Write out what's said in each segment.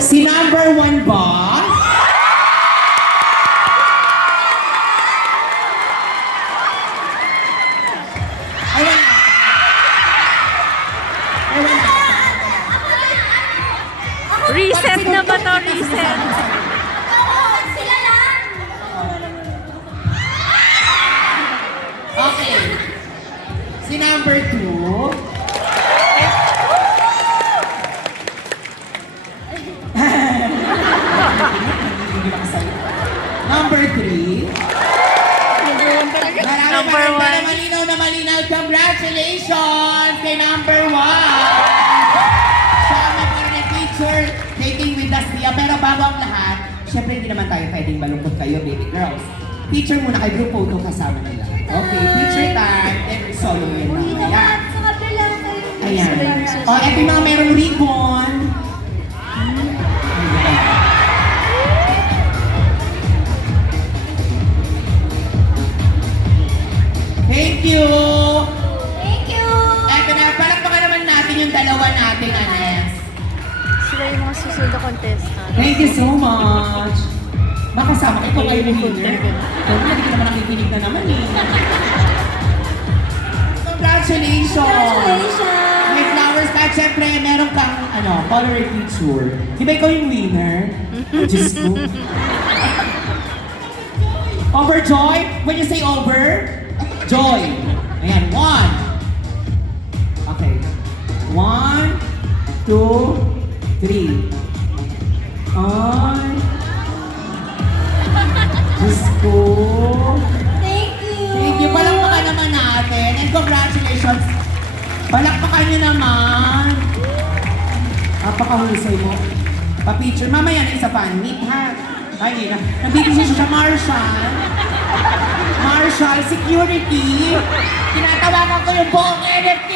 Si number 1 ba? Ay, wala. Ay, wala. Reset na ba to? Reset. Sila lang! Okay. Si number 2. Number 3. Number one. Malinaw na malinaw. Congratulations kay number 1. Siya ang magkaroon ng picture taking with us niya. Pero bago ang lahat, syempre hindi naman tayo pwedeng malungkot kayo, baby girls. Picture muna kay group photo kasama nila. Okay, picture time. And solo yun mamaya. Sa kabila kayo. Ayan. O, eto yung mga merong ribbon. Thank you! Thank you! Eto na, palakpakan naman natin yung dalawa nating Anes. Sila yung mga susunod na contestant. Thank you so much! Makasama ko kayo ni winner. Hindi ka naman nakikinig na naman eh. Congratulations! Congratulations! May flowers ka. Siyempre, meron kang Polaroid picture. Di ba ikaw yung winner? Diyos ko. Overjoy? When you say over, joy. Ayan, 1. Okay. 1, 2, 3. Ay. Diyos ko. Thank you! Thank you. Palakpakan naman natin. And congratulations. Palakpakan niyo naman. Napakahusay mo. Pa-picture. Mamaya na isa pa. Meet ha. Ay, hindi na. Nandito siya Marshall. Marshall, security. Tinatawagan ko yung buong NFT.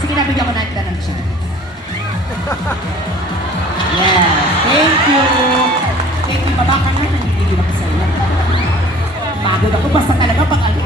Sige, nabigyan ko natin ng siya. Yeah. Thank you. Thank you. Baba ka na. Hindi ba kasi yan? Pagod ako. Basta talaga pag ano.